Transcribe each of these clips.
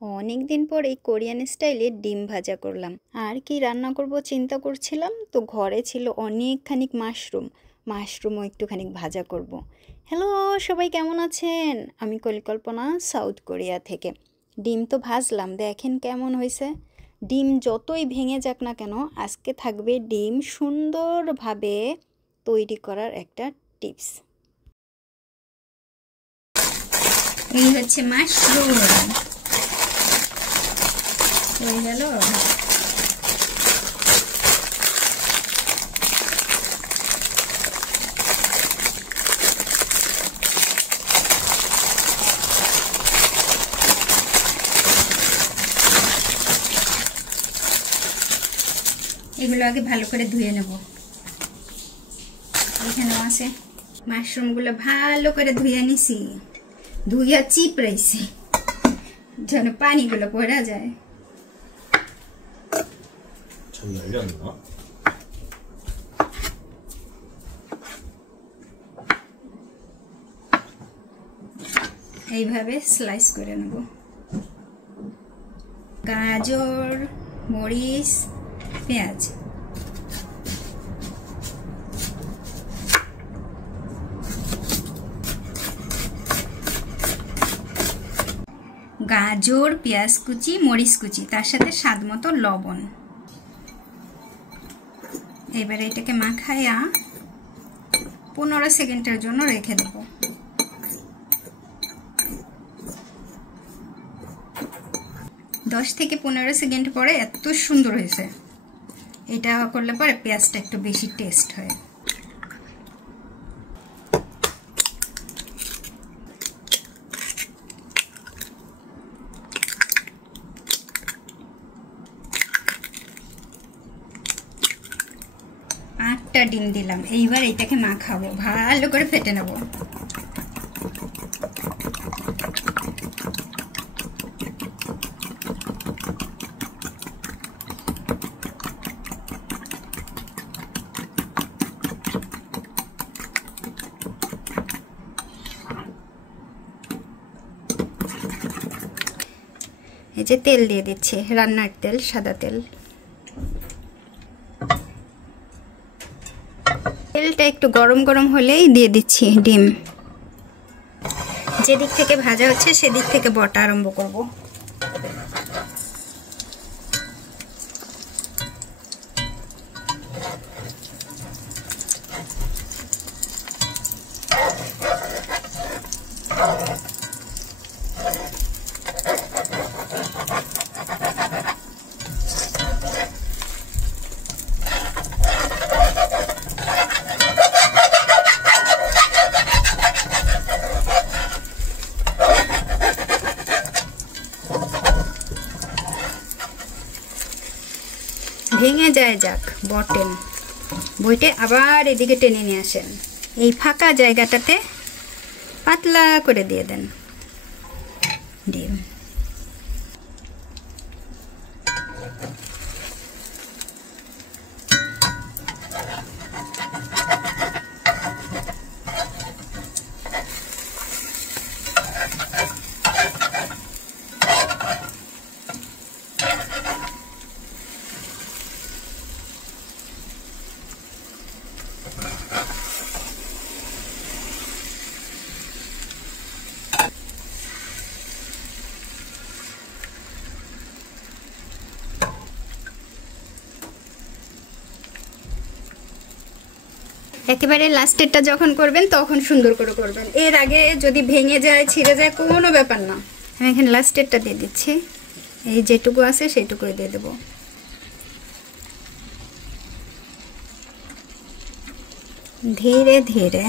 অনেক দিন পর এই কোরিয়ান স্টাইলে ডিম ভাজা করলাম। আর কি রান্না করব চিন্তা করছিলাম, তো ঘরে ছিল অনেকখানি মাশরুমও একটুখানি ভাজা করব। হ্যালো সবাই, কেমন আছেন? আমি পরিকল্পনা, সাউথ কোরিয়া থেকে। ডিম তো ভাজলাম, দেখেন কেমন হয়েছে। ডিম যতই ভেঙে যাক না কেন, আজকে থাকবে ডিম সুন্দরভাবে তৈরি করার একটা টিপস। এই হচ্ছে মাশরুম হয়ে গেল। এগুলো আগে ভালো করে ধুয়ে নেব। এখানেও আছে মাশরুমগুলো, ভালো করে ধুয়ে নিছি, ধুইয়া চিপড়াইছি যেন পানিগুলো পড়া যায়। এইভাবে স্লাইস করে নেব। গাজর, মরিচ, পেঁয়াজ, গাজর, পেঁয়াজ কুচি, মরিচ কুচি, তার সাথে স্বাদ মতো লবণ। এবারে এটাকে মাখায়া 15 সেকেন্ডের জন্য রেখে দেব। দশ থেকে 15 সেকেন্ড পরে এত সুন্দর হয়েছে। এটা করলে পরে পেঁয়াজটা একটু বেশি টেস্ট হয়। আটটা ডিম দিলাম। এইবার এটাকে মাখাবো, ভালো করে ফেটে নেব। এই যে তেল দিয়ে দিচ্ছি, রান্নার তেল, সাদা তেল। তেলটা একটু গরম গরম হলেই দিয়ে দিচ্ছি ডিম। যেদিক থেকে ভাজা হচ্ছে সেদিক থেকে বটা আরম্ভ করব। ভেঙে যায় যাক বটেন, বইটে আবার এদিকে টেনে নিয়ে আসেন। এই ফাঁকা জায়গাটাতে পাতলা করে দিয়ে দেন ডিম। একেবারে লাস্টেরটা যখন করবেন তখন সুন্দর করে করবেন। এর আগে যদি ভেঙে যায়, ছিঁড়ে যায়, কোনো ব্যাপার না। আমি এখানে লাস্টেরটা দিয়ে দিচ্ছি। এই যেটুকু আছে সেইটুকুই দিয়ে দেব। ধীরে ধীরে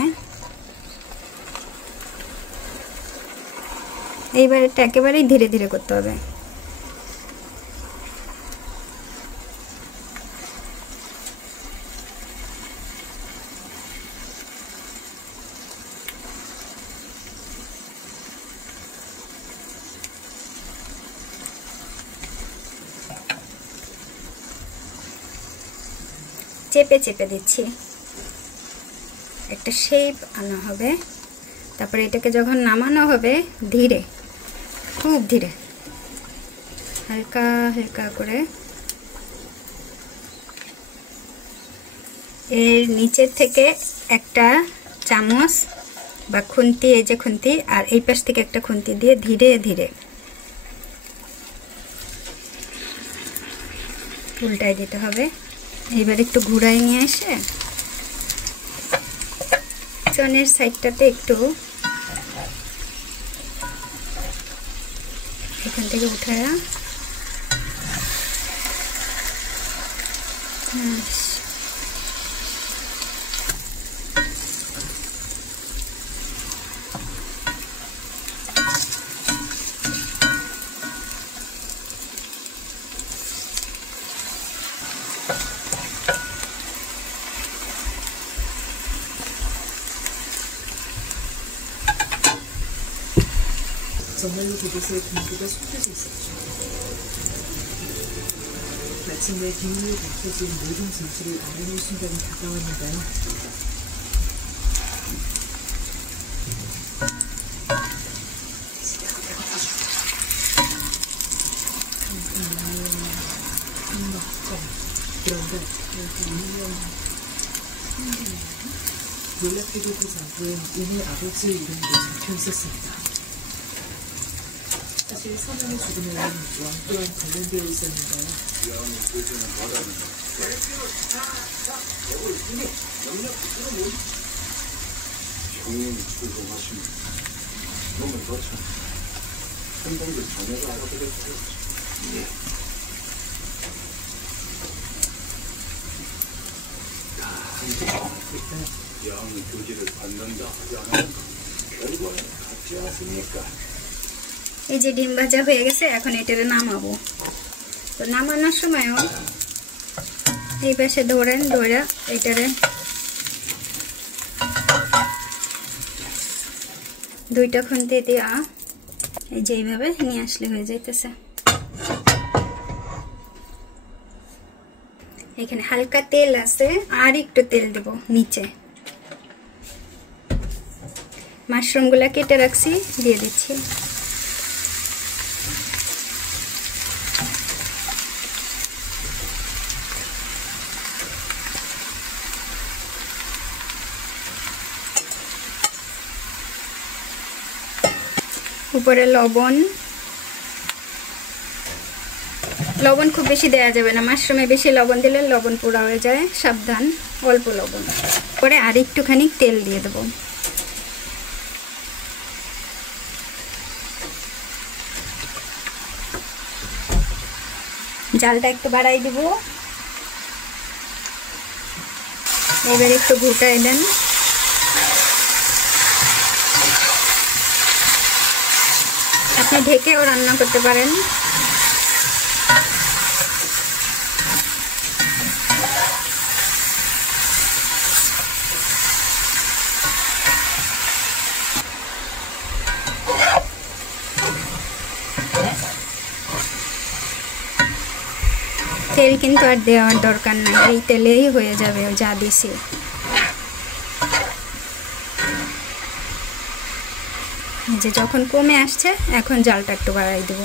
এইবার এটা একেবারেই ধীরে ধীরে করতে হবে। চেপে চেপে দিচ্ছি, একটা শেপ আনা হবে। তারপরে এটাকে যখন নামানো হবে, ধীরে, খুব ধীরে হালকা হালকা করে এর নিচের থেকে একটা চামচ বা খুন্তি, এই যে খুন্তি, আর এই পাশ থেকে একটা খুন্তি দিয়ে ধীরে ধীরে উল্টাই দিতে হবে। এইবার একটু ঘুরাই নিয়ে এসে পিছনের সাইডটাতে একটু এখান থেকে উঠায়া 정말로 그곳에 공기가 쏟아져 있었죠. 마침내 비밀로 밝혀진 모든 진실을 알아낼 순간이 다가왔는데요. 그런데 놀랍게도 그 장부엔 이내 아버지의 이름도 적혀 있었습니다. 사실 서명의 죽음에는 왕 또한 관련되어 있었는데요. 형님이 출동하시면 너무 그렇죠. 한동도 자네가 알아보겠다고. 예. 다 한동도 양이 교지를 받는다 하지 않으면 결과는 같지 않습니까? এই যে ডিম ভাজা হয়ে গেছে, এখন এটারে নামাবো। তো নামানোর সময়ও এই পাশে ধরেন, ধরে এটারে দুইটা খুন্তি দিয়া এই যে এইভাবে নিয়ে আসলে হয়ে যাইতেছে। এখানে হালকা তেল আছে, আর একটু তেল দেব নিচে। মাশরুমগুলা কেটে রাখছি, দিয়ে দিচ্ছি। উপরে লবণ, লবণ খুব বেশি দেওয়া যাবে না, মাশরুমে বেশি লবণ দিলে লবণ পোড়া হয়ে যায়, সাবধান, অল্প লবণ। পরে আর একটুখানি তেল দিয়ে দেব। জালটা একটু বাড়াই দিব। এবার একটু ঘুটাই দেন। আপনি ঢেকেও রান্না করতে পারেন। তেল কিন্তু আর দেওয়ার দরকার নাই, এই তেলেই হয়ে যাবে যা দিছি। যে যখন কমে আসছে, এখন জালটা একটু বাড়াই দেব।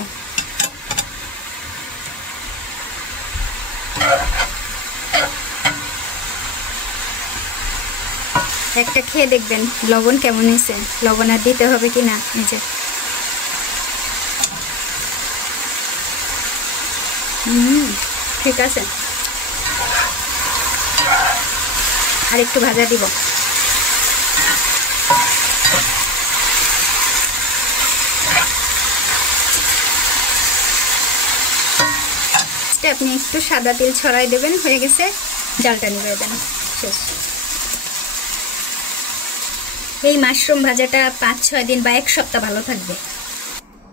একটা খেয়ে দেখবেন লবণ কেমন হয়েছে, লবণ আর দিতে হবে কিনা। এই যে ঠিক আছে, আর একটু ভাজা দিব। আপনি একটু সাদা তেল ছড়াই দেবেন, হয়ে গেছে, জালটা নিভিয়ে দেন, শেষ। এই মাশরুম ভাজাটা 5-6 দিন বা 1 সপ্তাহ ভালো থাকবে।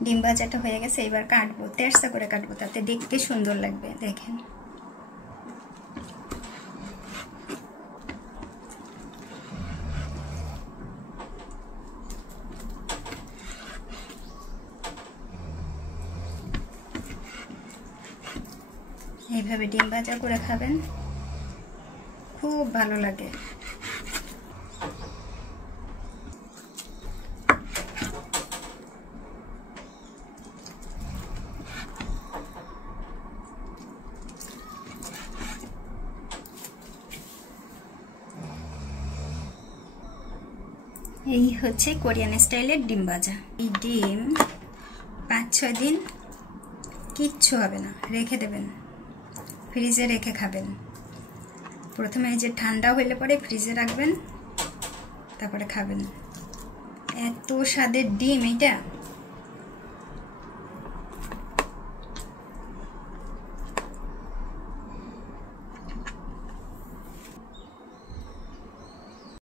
ডিম ভাজাটা হয়ে গেছে, এবার কাটবো, তেরসা করে কাটবো, তাতে দেখতে সুন্দর লাগবে। দেখেন এইভাবে ডিম ভাজা করে খাবেন, খুব ভালো লাগে। এই হচ্ছে কোরিয়ান স্টাইলের ডিম ভাজা। এই ডিম 5-6 দিন কিচ্ছু হবে না, রেখে দেবেন, ফ্রিজে রেখে খাবেন। প্রথমে এই যে ঠান্ডা হইলে পরে ফ্রিজে রাখবেন, তারপরে খাবেন। এত স্বাদের ডিম এটা।